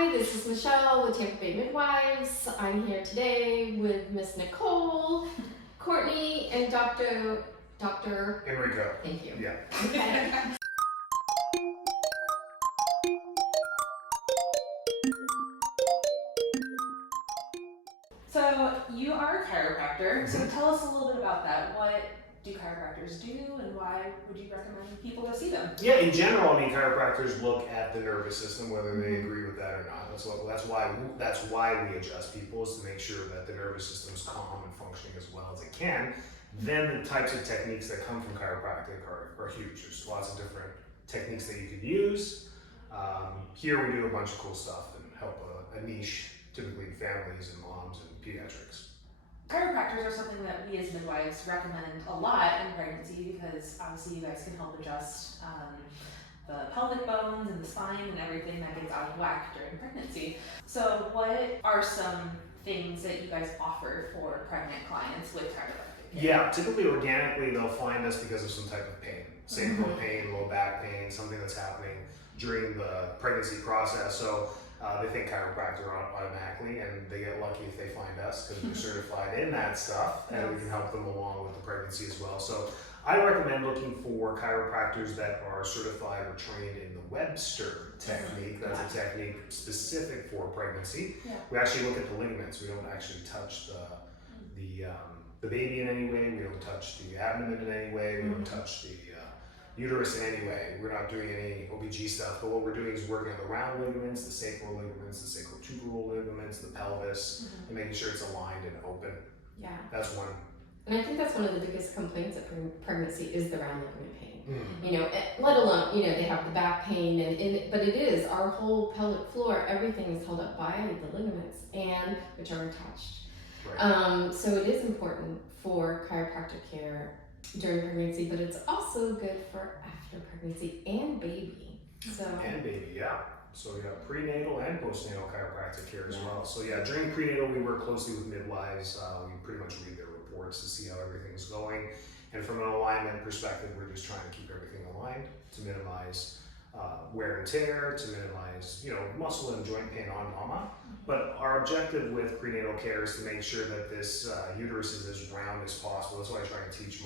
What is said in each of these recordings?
Hi, this is Michelle with Tampa Bay Midwives. I'm here today with Miss Nicole, Courtney, and Dr. Enrico. Thank you. Yeah. Okay. So you are a chiropractor, so tell us a little bit about that. What do chiropractors do, and why would you recommend people go see them? Yeah, in general, I mean, chiropractors look at the nervous system, whether they agree with that or not. That's why we adjust people, is to make sure that the nervous system is calm and functioning as well as it can. Then the types of techniques that come from chiropractic are huge. There's lots of different techniques that you could use. Here we do a bunch of cool stuff and help a niche, typically families and moms and pediatrics. Chiropractors are something that we as midwives recommend a lot in pregnancy because obviously you guys can help adjust the pelvic bones and the spine and everything that gets out of whack during pregnancy. So what are some things that you guys offer for pregnant clients with chiropractic? Yeah, typically organically they'll find us because of some type of pain. Sacral pain, low back pain, something that's happening during the pregnancy process. So they think chiropractor automatically, and they get lucky if they find us because we're certified in that stuff, and we can help them along with the pregnancy as well. So I recommend looking for chiropractors that are certified or trained in the Webster technique. That's a technique specific for pregnancy. Yeah. We actually look at the ligaments. We don't actually touch the baby in any way. We don't touch the abdomen in any way. We don't touch the uterus in any way. We're not doing any OBG stuff, but what we're doing is working on the round ligaments, the sacral ligaments, the sacrotuberal ligaments, the pelvis, and making sure it's aligned and open. Yeah. That's one. And I think that's one of the biggest complaints of pregnancy is the round ligament pain. You know, let alone, they have the back pain, but it is our whole pelvic floor, everything is held up by the ligaments, and which are attached. Right. So it is important for chiropractic care during pregnancy, but it's also good for after pregnancy and baby. And baby, yeah. So we got prenatal and postnatal chiropractic care as well. So yeah, during prenatal we work closely with midwives. We pretty much read their reports to see how everything's going. And from an alignment perspective, we're just trying to keep everything aligned to minimize wear and tear, to minimize muscle and joint pain on mama. But our objective with prenatal care is to make sure that this uterus is as round as possible. That's why I try to teach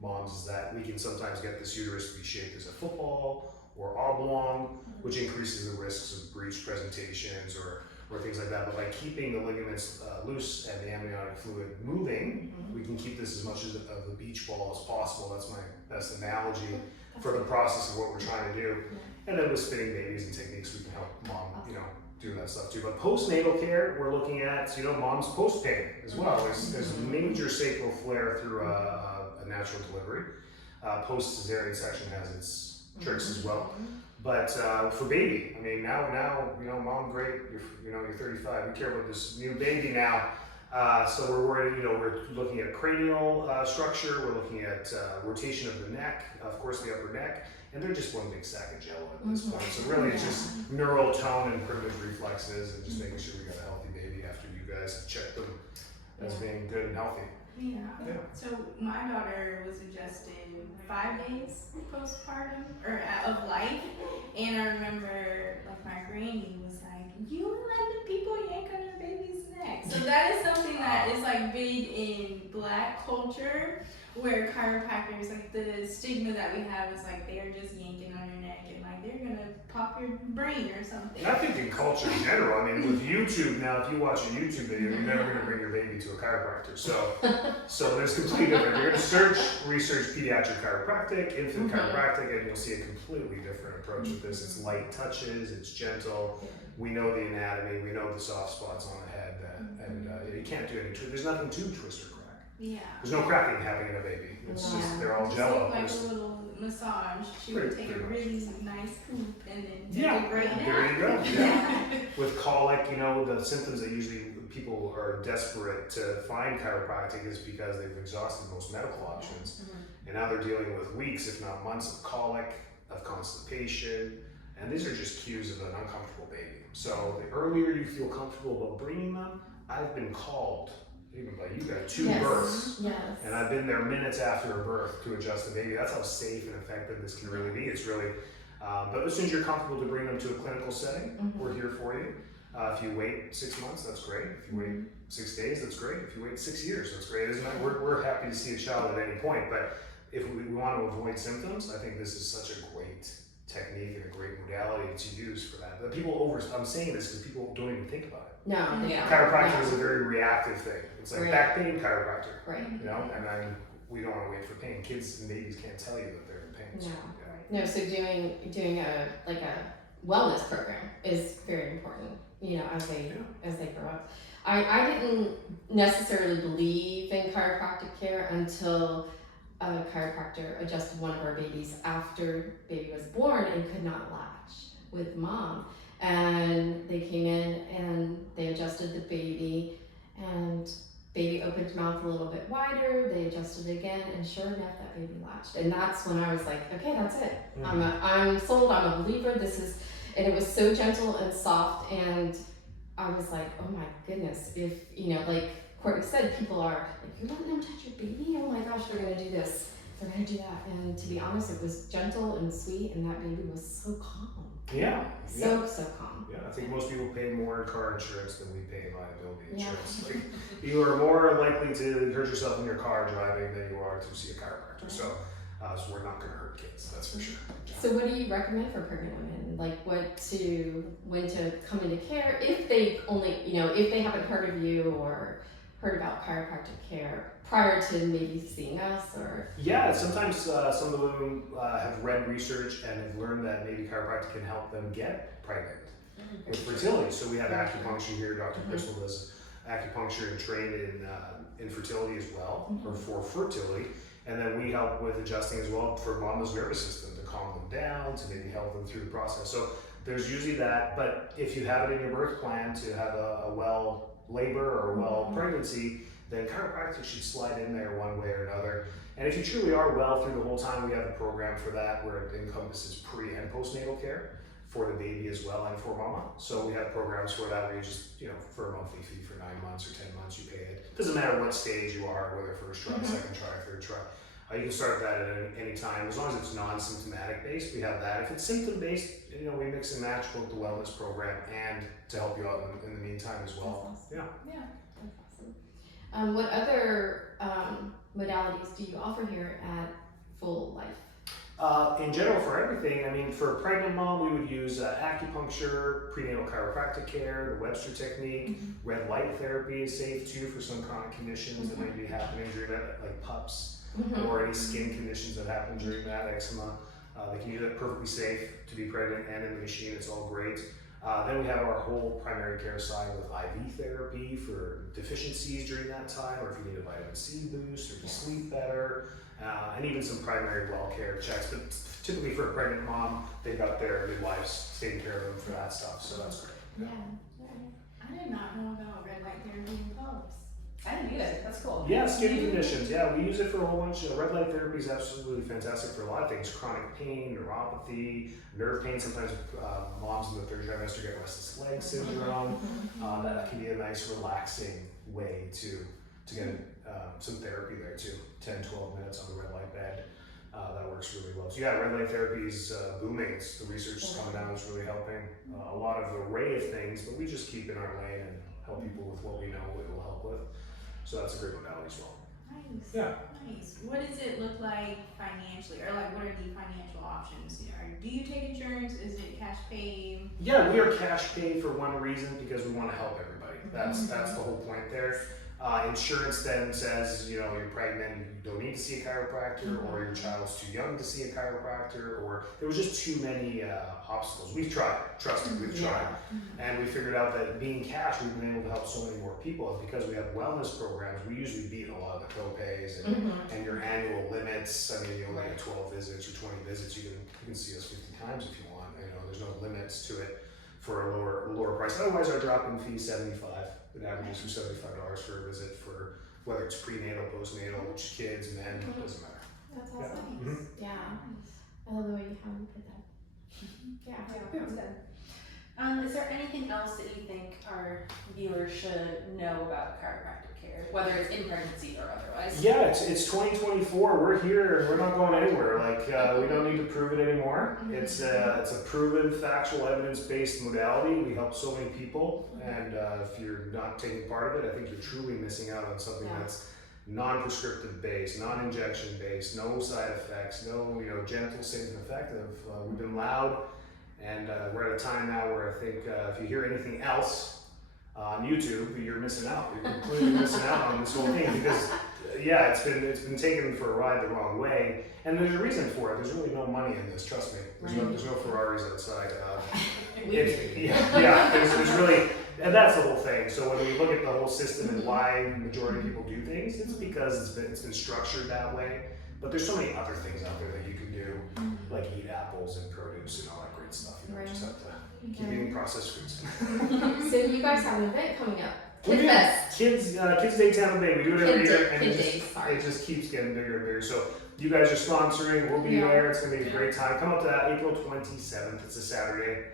moms is that we can sometimes get this uterus to be shaped as a football or oblong, which increases the risks of breech presentations or things like that. But by keeping the ligaments loose and the amniotic fluid moving, we can keep this as much of a beach ball as possible. That's my best analogy for the process of what we're trying to do. And then with spinning babies and techniques, we can help mom, do that stuff too. But postnatal care, we're looking at, mom's post pain as well. There's major sacral flare through a natural delivery. Post cesarean section has its tricks as well. But for baby, I mean, now, mom, great, you're 35. We care about this new baby now. So we're worried, we're looking at cranial structure. We're looking at rotation of the neck, of course, the upper neck. And they're just one big sack of jello at this point. So really it's just neural tone and primitive reflexes and just making sure we got a healthy baby after you guys have checked them as being good and healthy. Yeah. So my daughter was adjusted 5 days postpartum of life, and I remember my granny was like, "You let the people yank on your baby's neck." So that is something that is big in Black culture, where chiropractors, the stigma that we have is they're just yanking on your neck and they're gonna pop your brain or something. And I think in culture in general, I mean, with YouTube now, if you watch a YouTube video, you're never gonna bring your baby to a chiropractor. So there's completely different. You're gonna research pediatric chiropractic, infant chiropractic, and you'll see a completely different approach with this. It's light touches, it's gentle. We know the anatomy, we know the soft spots on the head, and you can't do any. There's nothing to twist or crack. Yeah. There's no cracking happening in a baby. It's just they're all jello. Like a little massage. She would take a really nice poop and then take a great nap. There you go. Yeah. With colic, the symptoms that usually people are desperate to find chiropractic is because they've exhausted most medical options, and now they're dealing with weeks, if not months, of colic, of constipation, and these are just cues of an uncomfortable baby. So the earlier you feel comfortable about bringing them, I've been called, even by you guys, 2 births. And I've been there minutes after a birth to adjust the baby. That's how safe and effective this can really be. It's really, But as soon as you're comfortable to bring them to a clinical setting, we're here for you. If you wait 6 months, that's great. If you wait 6 days, that's great. If you wait 6 years, that's great. Isn't it? We're happy to see a child at any point, but if we want to avoid symptoms, I think this is such a great technique and a great modality to use for that. But I'm saying this because people don't even think about it. No, Chiropractic is a very reactive thing. It's like back pain, chiropractor. Right. You know, and then we don't want to wait for pain. Kids and babies can't tell you that they're in pain. No. So, No, so doing a wellness program is very important, you know, as they grow up. I didn't necessarily believe in chiropractic care until a chiropractor adjusted one of our babies after baby was born and could not latch with mom. And they came in and they adjusted the baby, and baby opened mouth a little bit wider, they adjusted again, and sure enough, that baby latched. And that's when I was like, okay, that's it. I'm sold, I'm a believer, and it was so gentle and soft, and I was like, oh my goodness, if, you know, like Courtney said, people are like, you're letting them touch your baby? Oh my gosh, they're gonna do this, they're gonna do that. And to be honest, it was gentle and sweet, and that baby was so calm. So calm. Yeah, I think most people pay more in car insurance than we pay in liability insurance. Like, you are more likely to hurt yourself in your car driving than you are to see a chiropractor. So we're not going to hurt kids, that's for sure. So what do you recommend for pregnant women? Like when to come into care if they if they haven't heard of you or heard about chiropractic care prior to maybe seeing us, or? Yeah, sometimes some of the women have read research and have learned that maybe chiropractic can help them get pregnant with fertility. So we have acupuncture here. Dr. Crystal does acupuncture and trained in fertility as well, or for fertility. And then we help with adjusting as well for mama's nervous system to calm them down, to maybe help them through the process. So there's usually that, but if you have it in your birth plan to have a well labor or well pregnancy, then chiropractic should slide in there one way or another. And if you truly are well through the whole time, we have a program for that where it encompasses pre and postnatal care for the baby as well and for mama. So we have programs for that where you just, for a monthly fee for 9 months or 10 months, you pay it. Doesn't matter what stage you are, whether first try, second try, third try. You can start that at any time, as long as it's non-symptomatic based. We have that. If it's symptom based, we mix and match both the wellness program and to help you out in the meantime as well. That's awesome. Yeah, that's awesome. What other modalities do you offer here at Full Life? In general, for everything, for a pregnant mom, we would use acupuncture, prenatal chiropractic care, the Webster technique, red light therapy is safe too for some chronic conditions that might be happening during that, like PUPS. Or any skin conditions that happen during that, eczema. They can use it perfectly safe to be pregnant and in the machine, it's all great. Then we have our whole primary care side with IV therapy for deficiencies during that time, or if you need a vitamin C boost or to sleep better, and even some primary well care checks. But typically for a pregnant mom, they've got their midwives taking care of them for that stuff, so that's great. Yeah. I did not know about red light therapy and PUPS. I didn't either. That's cool. Yeah, skin conditions. Yeah, we use it for a whole bunch. Red light therapy is absolutely fantastic for a lot of things. Chronic pain, neuropathy, nerve pain. Sometimes moms in the third trimester get restless leg syndrome. That can be a nice, relaxing way to get some therapy there too. 10, 12 minutes on the red light bed. That works really well. So yeah, red light therapy is booming. The research is coming down. It's really helping. A lot of array of things, but we just keep in our lane and help people with what we know it will help with. So that's a great modality as well. Nice. Yeah. Nice. What does it look like financially, or like what are the financial options? Do you take insurance? Is it cash pay? Yeah, we are cash pay for one reason, because we want to help everybody. That's the whole point there. Insurance then says, you're pregnant, you don't need to see a chiropractor, or your child's too young to see a chiropractor, or there was just too many obstacles. We've tried, trust me, we've tried. And we figured out that being cash, we've been able to help so many more people. And because we have wellness programs, we usually beat a lot of the co-pays and your annual limits. You only have 12 visits or 20 visits. You can see us 50 times if you want. There's no limits to it for a lower price. Otherwise, our drop-in fee is $75. It averages from $75 for a visit for whether it's prenatal, postnatal, kids, men, doesn't matter. That's awesome. Yeah. I love the way how you put that. Yeah. That's good. Is there anything else that you think our our viewers should know about chiropractic care, whether it's in pregnancy or otherwise? Yeah, it's 2024. We're here. We're not going anywhere. Like we don't need to prove it anymore. It's a proven, factual, evidence-based modality. We help so many people, and if you're not taking part of it, I think you're truly missing out on something that's non-prescriptive based, non-injection based, no side effects, no gentle, safe, and effective. We've been loud, and we're at a time now where I think if you hear anything else on YouTube, you're missing out. You're completely missing out on this whole thing because it's been taken for a ride the wrong way, and there's a reason for it. There's really no money in this. Trust me. There's no Ferraris outside. There's really. And that's the whole thing. So when we look at the whole system and why the majority of people do things, it's because it's been structured that way. But there's so many other things out there that you can do, like eat apples and produce and all that great stuff. You don't just have to keep eating processed foods. So you guys have an event coming up. Kid Fest. Kids Day Tampa Bay. We do it every year, and Kid it just keeps getting bigger and bigger. So you guys are sponsoring. We'll be there. It's going to be a great time. Come up to that April 27th. It's a Saturday.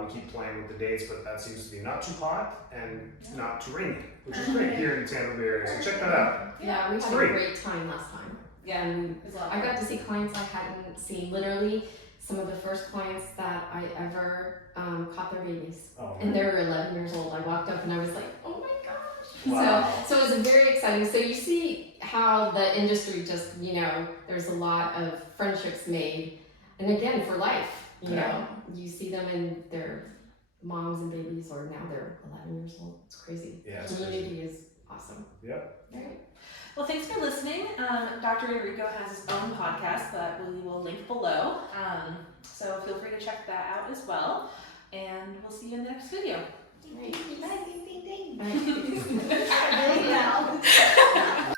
We keep playing with the dates, but that seems to be not too hot and not too rainy, which is great here in the Tampa Bay area. So check that out. Yeah, we had a great time last time. Yeah, and I got to see clients I hadn't seen. Literally, some of the first clients that I ever caught their babies, and they were 11 years old. I walked up and I was like, "Oh my gosh!" Wow. So it was very exciting. So you see how the industry just there's a lot of friendships made, and again for life. You see them and their moms and babies, or now they're 11 years old. It's crazy. Yeah, the community is awesome. Yep. All right. Well, thanks for listening. Dr. Enrico has his own podcast that we will link below. So feel free to check that out as well. And we'll see you in the next video. Right. Bye. Bye. Bye.